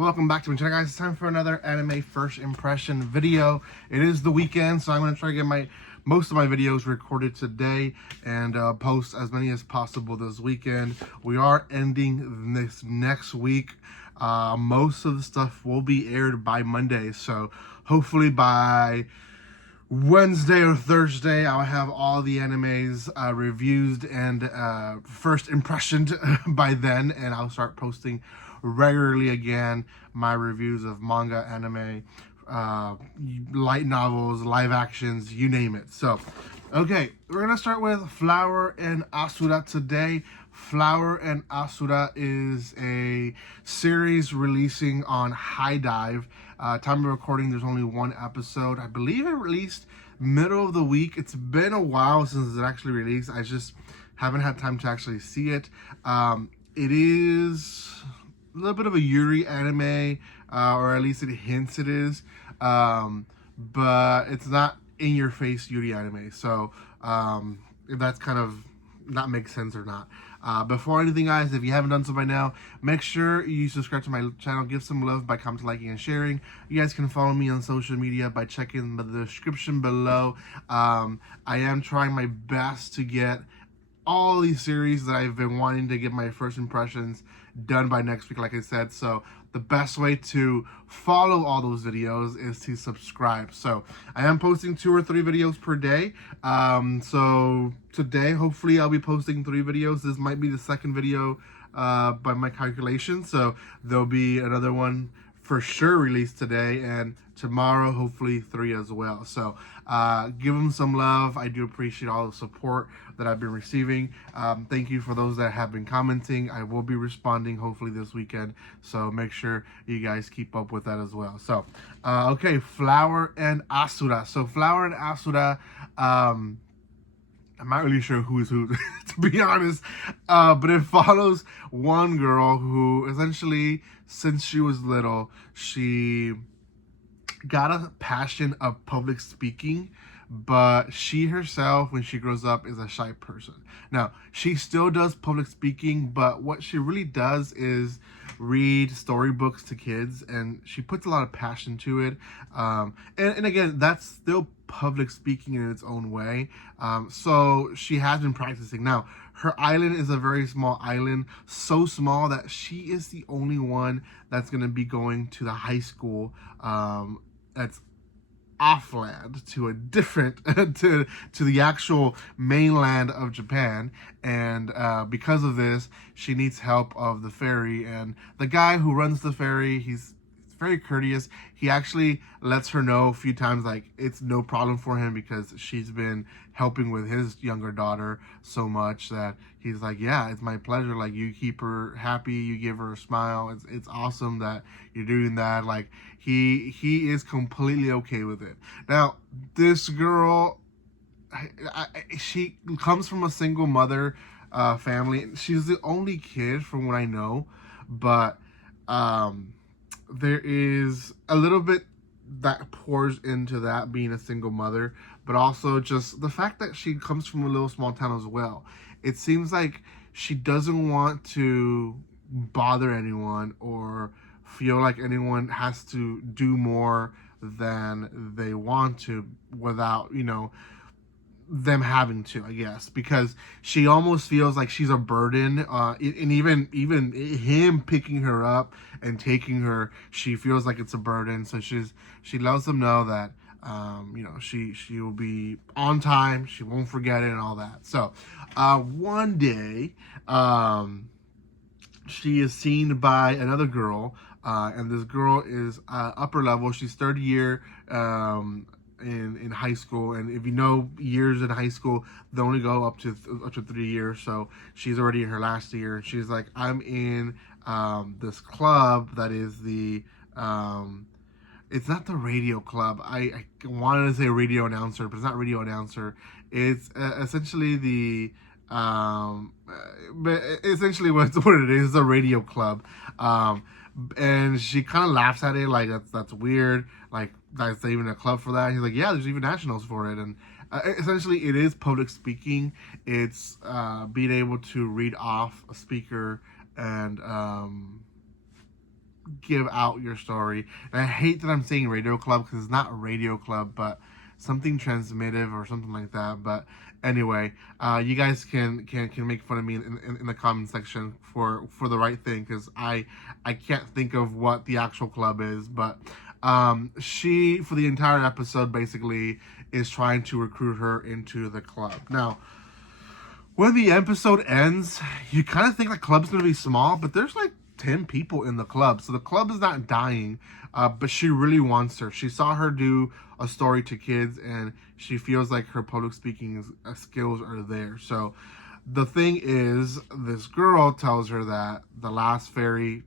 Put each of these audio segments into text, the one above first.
Welcome back to my channel, guys. It's time for another anime first impression video. It is the weekend, so I'm going to try to get most of my videos recorded today and post as many as possible this weekend. We are ending this next week. Most of the stuff will be aired by Monday, so hopefully by Wednesday or Thursday, I'll have all the animes reviewed and first impressioned by then, and I'll start posting regularly again my reviews of manga, anime, light novels, live actions, you name it. So, okay, we're gonna start with Flower and Asura today. Flower and Asura is a series releasing on hidive. Time of recording, there's only one episode. I believe it released middle of the week. It's been a while since it actually released. I just haven't had time to actually see it. It is a little bit of a Yuri anime, or at least it hints it is, but it's not in your face Yuri anime. So if that's kind of not makes sense or not. Before anything, guys, if you haven't done so by now, make sure you subscribe to my channel, give some love by commenting, liking, and sharing. You guys can follow me on social media by checking the description below. I am trying my best to get all these series that I've been wanting to get my first impressions done by next week, like I said. So the best way to follow all those videos is to subscribe. So I am posting 2 or 3 videos per day. So today, hopefully I'll be posting 3 videos. This might be the second video by my calculation. So there'll be another one for sure released today, and tomorrow hopefully 3 as well. So give them some love. I do appreciate all the support that I've been receiving. Thank you for those that have been commenting. I will be responding hopefully this weekend, so make sure you guys keep up with that as well. So okay, Flower and Asura. So Flower and Asura, I'm not really sure who is who, to be honest, but it follows one girl who essentially, since she was little, she got a passion of public speaking, but she herself, when she grows up, is a shy person. Now, she still does public speaking, but what she really does is read storybooks to kids, and she puts a lot of passion to it. And again, that's still public speaking in its own way. So she has been practicing. Now, her island is a very small island, so small that she is the only one that's going to be going to the high school that's offland, to a different to the actual mainland of Japan. And because of this, she needs help of the ferry, and the guy who runs the ferry, he's very courteous. He actually lets her know a few times, like, it's no problem for him because she's been helping with his younger daughter so much that he's like, yeah, it's my pleasure. Like, you keep her happy, you give her a smile. It's awesome that you're doing that. Like, he is completely okay with it. Now, this girl, she comes from a single mother family. She's the only kid from what I know, but there is a little bit that pours into that, being a single mother, but also just the fact that she comes from a little small town as well. It seems like she doesn't want to bother anyone or feel like anyone has to do more than they want to without, them having to, I guess, because she almost feels like she's a burden, and even him picking her up and taking her, she feels like it's a burden. So she lets them know that she will be on time, she won't forget it and all that. So one day she is seen by another girl, and this girl is upper level. She's third year in high school, and if you know years in high school, they only go up to 3 years. So she's already in her last year, and she's like, I'm in this club that is the it's not the radio club. I wanted to say radio announcer, but it's not radio announcer. It's essentially the but essentially what it is a radio club. And she kind of laughs at it, like, that's weird, like, that's even a club for that. He's like, yeah, there's even nationals for it. And essentially it is public speaking. It's being able to read off a speaker and give out your story. And I hate that I'm saying radio club because it's not a radio club, but something transmissive or something like that. But anyway, you guys can make fun of me in the comment section for the right thing, because I can't think of what the actual club is. But she, for the entire episode, basically is trying to recruit her into the club. Now, when the episode ends, you kind of think the club's going to be small, but there's like 10 people in the club. So the club is not dying, but she really wants her. She saw her do a story to kids, and she feels like her public speaking skills are there. So the thing is, this girl tells her that the last ferry,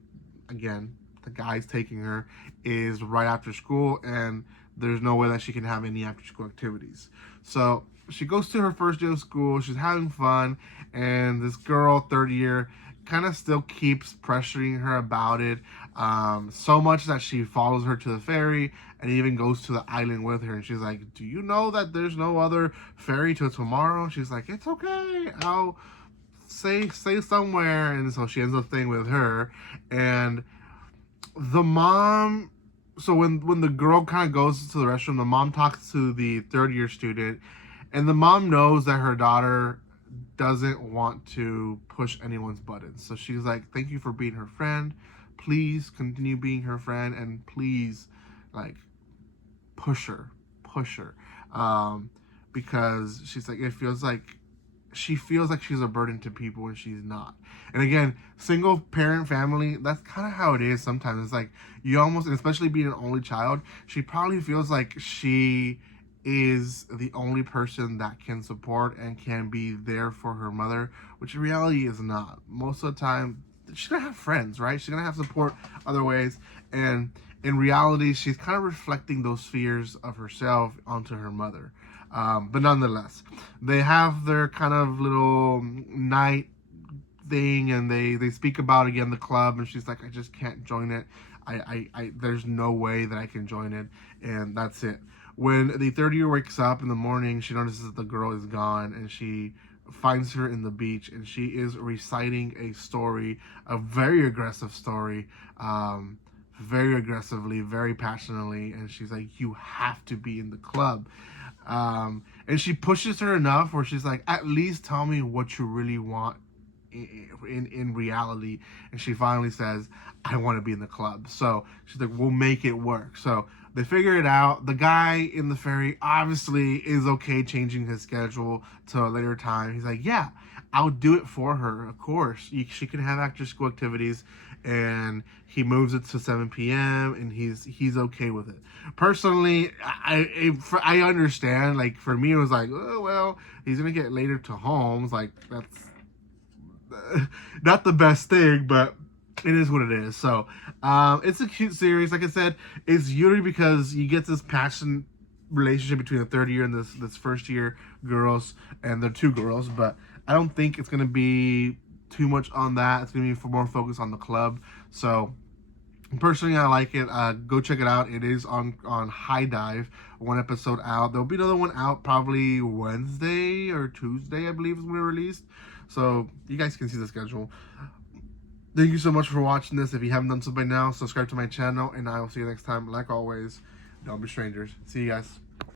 again, the guy's taking her, is right after school, and there's no way that she can have any after school activities. So she goes to her first day of school, she's having fun, and this girl, third year, kind of still keeps pressuring her about it, so much that she follows her to the ferry and even goes to the island with her. And she's like, do you know that there's no other ferry till tomorrow? She's like, it's okay, I'll stay somewhere. And so she ends up staying with her. And the mom, so when the girl kind of goes to the restroom, the mom talks to the third year student, and the mom knows that her daughter doesn't want to push anyone's buttons. So she's like, thank you for being her friend. Please continue being her friend, and please, like, push her. Because she's like, she feels like she's a burden to people when she's not. And again, single parent family, that's kind of how it is sometimes. It's like, you almost, and especially being an only child, she probably feels like she is the only person that can support and can be there for her mother, which in reality is not. Most of the time, she's gonna have friends, right? She's gonna have support other ways, and in reality, she's kind of reflecting those fears of herself onto her mother. But nonetheless, they have their kind of little night thing, and they speak about, again, the club, and she's like, I just can't join it. I there's no way that I can join it, and that's it. When the third year wakes up in the morning, she notices that the girl is gone, and she finds her in the beach, and she is reciting a story, a very aggressive story, very aggressively, very passionately, and she's like, you have to be in the club. And she pushes her enough where she's like, at least tell me what you really want in reality. And she finally says, I want to be in the club. So she's like, we'll make it work. So they figure it out. The guy in the ferry obviously is okay changing his schedule to a later time. He's like, yeah, I'll do it for her. Of course, she can have after school activities, and he moves it to 7 p.m. and he's okay with it. Personally, I understand. Like, for me, it was like, oh, well, he's gonna get later to home. It's like, that's not the best thing, but it is what it is. So it's a cute series. Like I said, it's usually because you get this passion relationship between the third year and this first year girls, and they're two girls, but I don't think it's gonna be too much on that. It's gonna be more focused on the club. So personally, I like it. Go check it out. It is on hidive. One episode out. There'll be another one out probably Wednesday or Tuesday, I believe, is when it released. So you guys can see the schedule. Thank you so much for watching this. If you haven't done so by now, subscribe to my channel, and I will see you next time. Like always, don't be strangers. See you guys.